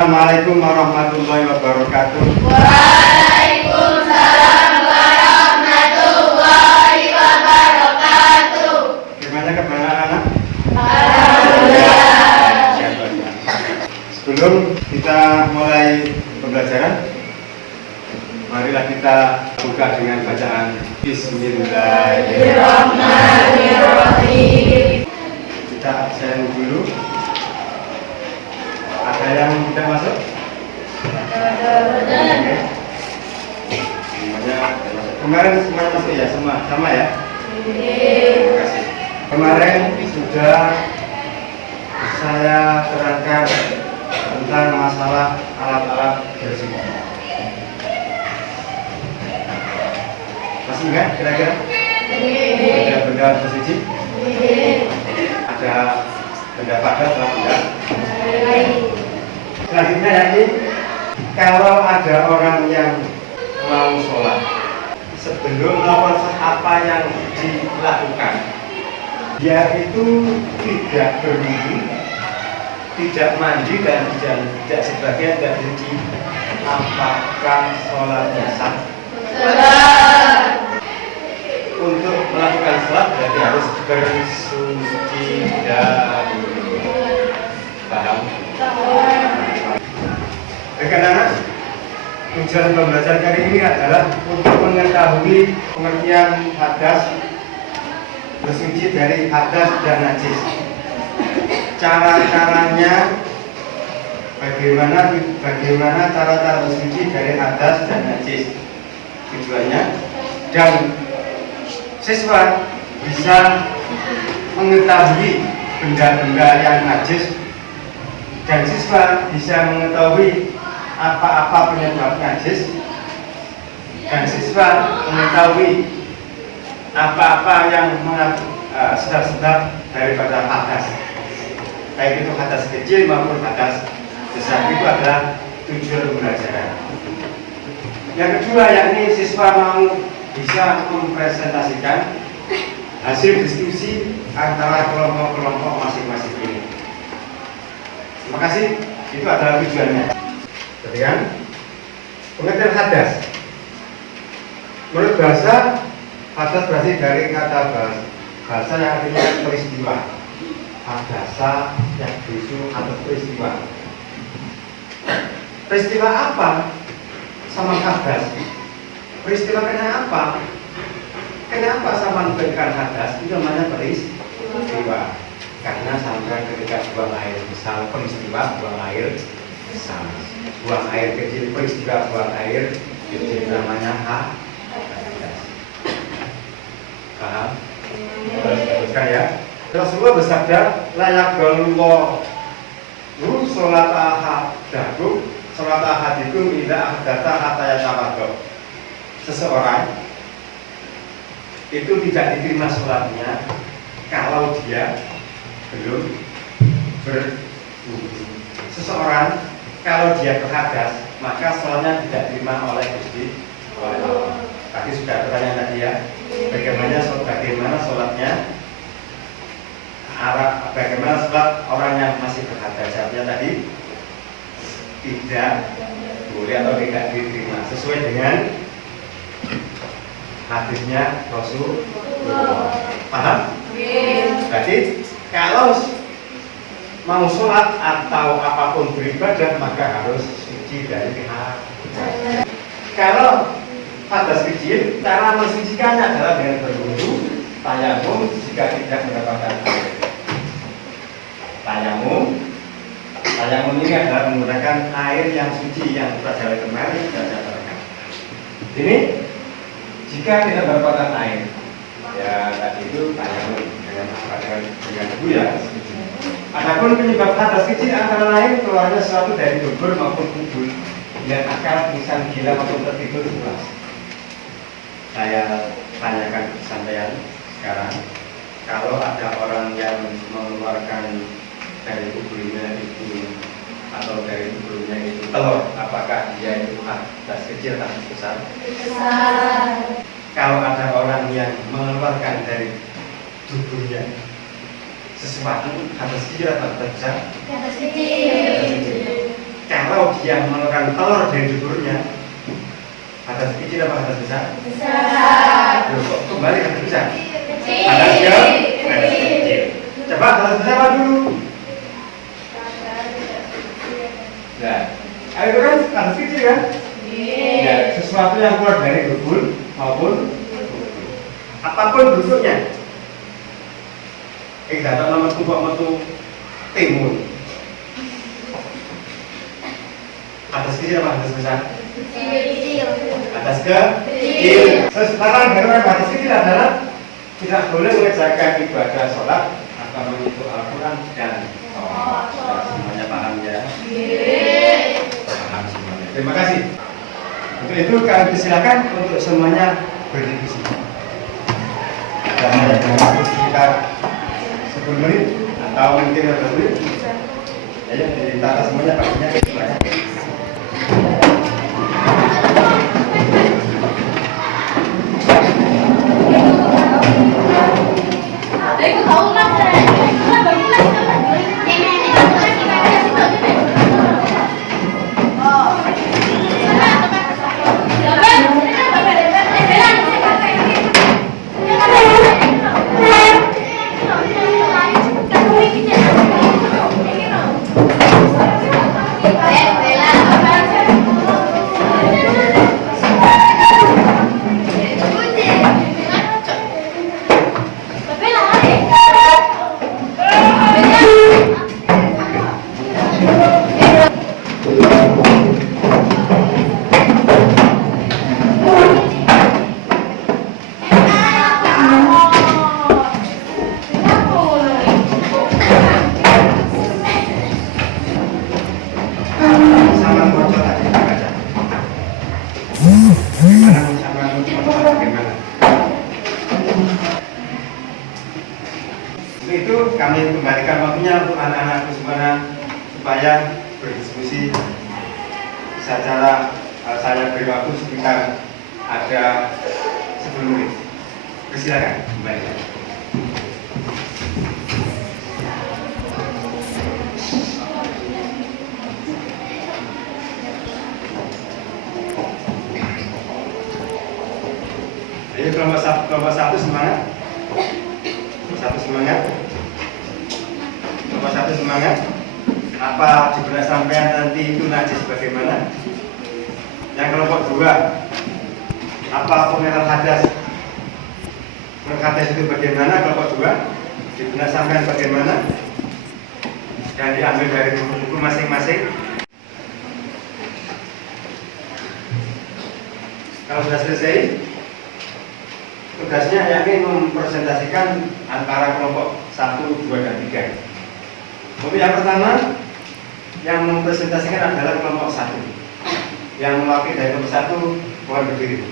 Assalamualaikum warahmatullahi wabarakatuh. Waalaikumsalam warahmatullahi wabarakatuh. Gimana kabar anak-anak? Alhamdulillah. Sebelum kita mulai pembelajaran, marilah kita buka dengan bacaan Bismillahirrahmanirrahim. Kita absen dulu. Ada yang tidak masuk? Oke. Semuanya masuk. Kemarin semuanya masuk ya? Sama ya? Terima kasih. Kemarin sudah saya terangkan tentang masalah alat-alat bersih. Masih ingat kira-kira? Benda-benda bersuci? Ada benda padat atau benda? Selanjutnya yakni kalau ada orang yang mau sholat, sebelum melakukan apa yang dilakukan, dia itu tidak berwudu, tidak mandi dan tidak sebagian tidak bersuci, apakah sholatnya sah? Untuk melakukan sholat berarti harus bersuci dahulu. Paham? Anak-anak, tujuan pembelajaran kali ini adalah untuk mengetahui pengertian hadas, bersuci dari hadas dan najis. Cara-caranya, bagaimana cara-cara bersuci dari hadas dan najis. Tujuannya, dan siswa bisa mengetahui benda-benda yang najis, dan siswa bisa mengetahui apa-apa penyebab najis, dan siswa mengetahui apa-apa yang sebab-sebab daripada hadas, baik itu hadas kecil maupun hadas besar. Itu adalah tujuan pembelajaran. Yang kedua yakni siswa mau bisa mempresentasikan hasil diskusi antara kelompok-kelompok masing-masing ini. Terima kasih. Itu adalah tujuannya. Kemudian pengertian hadas. Menurut bahasa, hadas berasal dari kata bahasa yang artinya peristiwa. Hadasa yang bisu atau peristiwa. Peristiwa apa sama hadas? Peristiwa kenapa? Kenapa sama memberikan hadas? Itu namanya peristiwa. Karena sampai ketika buang air besar, peristiwa buang air besar, buang air kecil, peristiwa buang air kecil, namanya hadas. Paham? Teruskan ya. Rasulullah bersabda, layak balullah sholat ahadakum, sholat ahadikum ila ahdata hatta yatawaddo. Seseorang itu tidak diterima sholatnya kalau dia belum berwudu. Seseorang kalau dia berhadas, maka sholatnya tidak diterima oleh Gusti Allah. Tadi sudah pertanyaan tadi ya, bagaimana sholatnya bagaimana sholat orang yang masih berhadas? Jawabnya tadi tidak boleh atau tidak diterima sesuai dengan hadisnya Rasulullah. Paham? Jadi kalau mau sholat atau apapun beribadah maka harus suci dari hadas. Kalau hadas kecil, cara mensucikannya adalah dengan berwudu, tayamum jika tidak mendapatkan air. Tayamum ini adalah menggunakan air yang suci yang berasal dari kemarin dan saya terangkan. Ini jika tidak mendapatkan air, ya tadi itu tayamum dengan debu ya. Adapun penyebab hadas kecil antara lain keluarnya sesuatu dari dubur maupun kubur yang akal, pingsan, gila maupun tertidur jelas. Saya tanyakan sampean sekarang, kalau ada orang yang mengeluarkan dari tubuhnya itu atau dari tubuhnya itu telur, apakah dia itu hadas kecil atau besar? Besar. Kalau ada orang yang mengeluarkan dari tubuhnya sesuatu hadas kecil atau besar? Hadas kecil. kalau dia mengeluarkan telur dari duburnya, hadas kecil apa hadas besar? Besar. Loh, kok kembali ke hadas besar? Kecil. Hadas kecil. Coba hadas besar apa dulu? Nah, itu kan hadas kecil kan? Ya, sesuatu yang keluar dari dubur maupun apapun bentuknya. Dapat nomor tumpuk metu timun. Atas kecil apa atas besar? Kecil. Atas kecil. Sekarang baru atas kecil adalah tidak boleh mengerjakan ibadah sholat atau mengikuti Al-Quran dan sholat. Semuanya paham ya? Paham semuanya. Terima kasih. Untuk itu kami persilakan untuk semuanya berdiskusi. Dan ada sekitar 10 menit atau mungkin 15 menit. Ayo ditata semuanya pastinya banyak. Itu kami kembalikan waktunya untuk anak-anak semuanya supaya berdiskusi secara saya beri waktu sekitar ada 10 menit. Silakan kembalikan. Ayo kelompok satu semangat. Kelompok satu semangat. Apa di benak sampean nanti itu najis bagaimana? Yang kelompok 2, apa pengenalan hadas? Hadas itu bagaimana? Kelompok 2 di benak sampean bagaimana? Dan diambil dari buku masing-masing. Kalau sudah selesai, tugasnya yakni mempresentasikan antara kelompok 1, 2, dan 3. Untuk yang pertama, yang mempresentasikan adalah kelompok 1. Yang mewakili dari kelompok 1, mohon berdiri.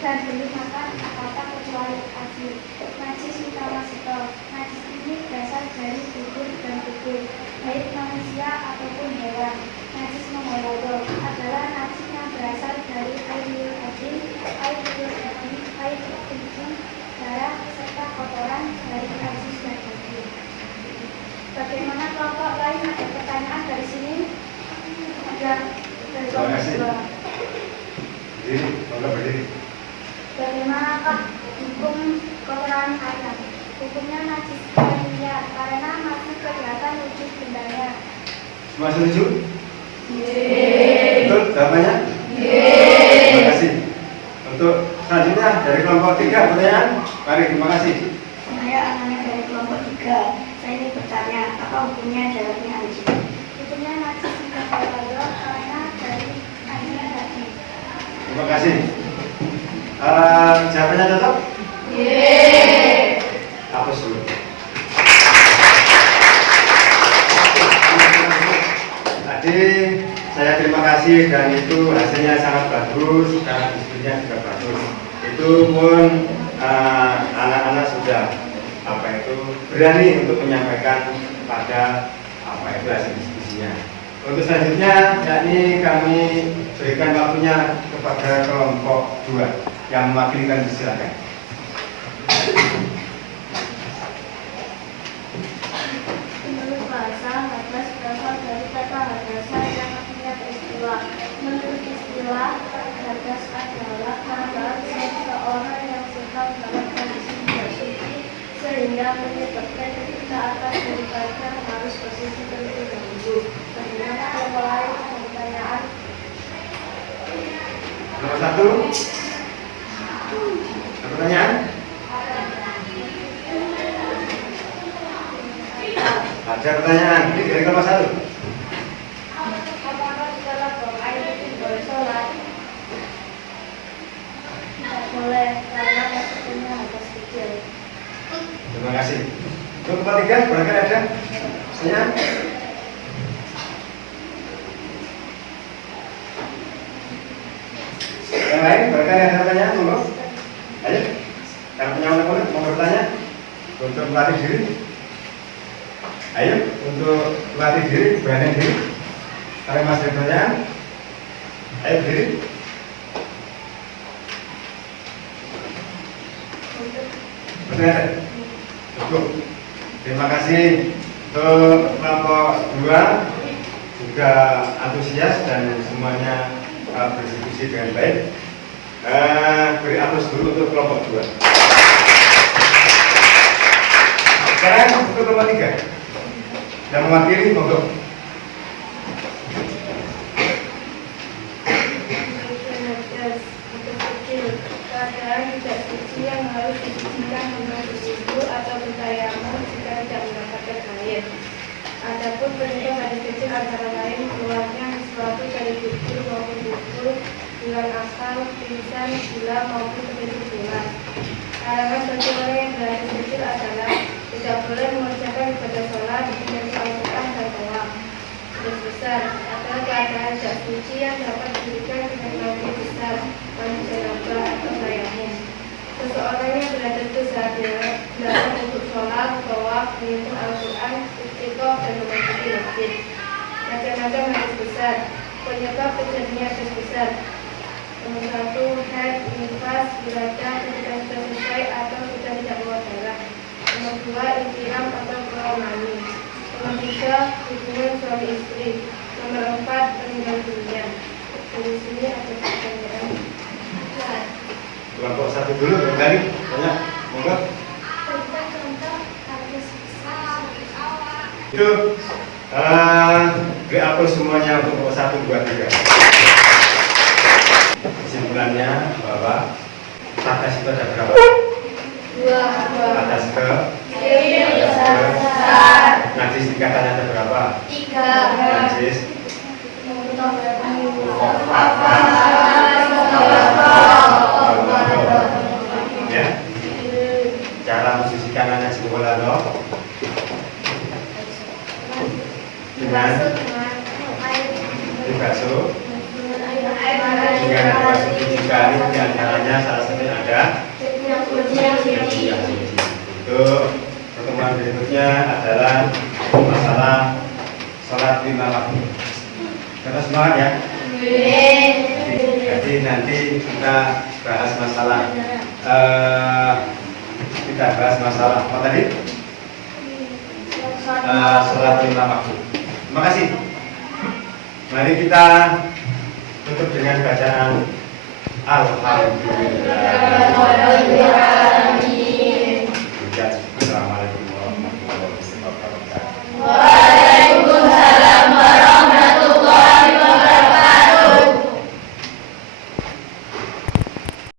Dan belum makan apa-apa kecuali ASI. Najis utama setor. Najis ini berasal dari tubuh dan tubuh, baik manusia ataupun hewan. Najis nomor 2 adalah najis yang berasal dari air liur haji, air liur haji, air kencing, darah, serta kotoran dari najis dan haji. Bagaimana kelompok lain? Ada pertanyaan dari sini? Ada dari kelompok 2. Berdiri, berdiri. Bagaimanakah hukum kotoran ayam? Hukumnya najis liar karena masih kelihatan wujud bendanya. Semua setuju? Betul jawabannya? Terima kasih. Untuk selanjutnya dari kelompok 3 pertanyaan. Mari, terima kasih. Saya anak dari kelompok 3. Saya ingin bertanya, apa hukumnya jalannya haji? Hukumnya najis jika berlalu karena dari haji tadi. Terima kasih. Jawabannya cocok? Hapus dulu. Tadi saya terima kasih dan itu hasilnya sangat bagus karena diskusinya juga bagus. Itu pun anak-anak sudah berani untuk menyampaikan pada itu hasil diskusinya. Untuk selanjutnya yakni kami berikan waktunya kepada kelompok 2 yang mewakili, kami silakan. Menurut bahasa, hadas berasal dari kata hadasa yang artinya peristiwa. Menurut istilah, hadas adalah keadaan seseorang yang sedang dalam kondisi tidak suci sehingga menyebabkan ketika atas daripada harus posisi terlebih dahulu. Bagaimana kelompok lain pertanyaan? Nomor 1. Pertanyaan? Ada pertanyaan? Ini dari kelompok 1. Apakah setelah buang air itu boleh sholat? Tidak boleh, karena maksudnya hadas kecil. Terima kasih. Untuk kelompok 3, barangkali ada pertanyaan? Yang lain, barangkali ada pertanyaan? Monggo. Ayo, yang punya anak-anak mau bertanya untuk melatih diri. Ayo, untuk melatih diri, berani diri. Kalau masih ada pertanyaan, ayo diri. Pertanyaan? Cukup. Terima kasih untuk kelompok 2 juga antusias dan semuanya berdiskusi dengan baik. Beri aplaus dulu untuk kelompok 2. Sekarang untuk kelompok 3 yang mewakili, monggo. Keadaan tidak suci yang harus disucikan dengan berwudu atau bertayamum jika tidak mendapatkan air. Adapun penyebab hadis kecil antara lain keluarnya sesuatu dari tubuh maupun tubuh, bulan asal, pingsan, gula maupun kepenting jelas. Larangan bagi orang yang berhadis kecil adalah tidak boleh mengerjakan ibadah sholat, membaca Al-Quran dan tawaf. Hadis besar adalah keadaan tidak suci yang dapat diberikan dengan mandi besar, mandi janabah atau tayamum. Seseorang yang berada besar dilarang untuk sholat, tawaf, menyentuh Al-Quran, istiqomah dan memasuki masjid. Macam-macam hadis besar. Penyebab terjadinya hadis besar. Nomor 1, haid, nifas, belajar ketika sudah selesai atau sudah tidak keluar darah. Nomor 2, intiram atau keluar mani. Nomor 3, hubungan suami istri. Nomor 4, meninggal dunia. Dari sini ada pertanyaan. Kelompok 1 dulu, barangkali banyak, monggo. Contoh hadis besar. Itu beri aplaus semuanya untuk kelompok 1, 2, 3. Kesimpulannya bahwa hadas itu ada berapa? 2. Hadas ke najis tingkatannya ada berapa? 3. Najis ya. Cara mensucikan najis bola dengan dibasuh dengan dibasuh 7 kali, diantaranya salah satunya ada yang suci. Untuk pertemuan berikutnya adalah masalah sholat 5 waktu. Kita semangat ya. Jadi nanti kita bahas masalah apa tadi? Sholat 5 waktu. Terima kasih. Mari kita tutup dengan bacaan Alhamdulillah.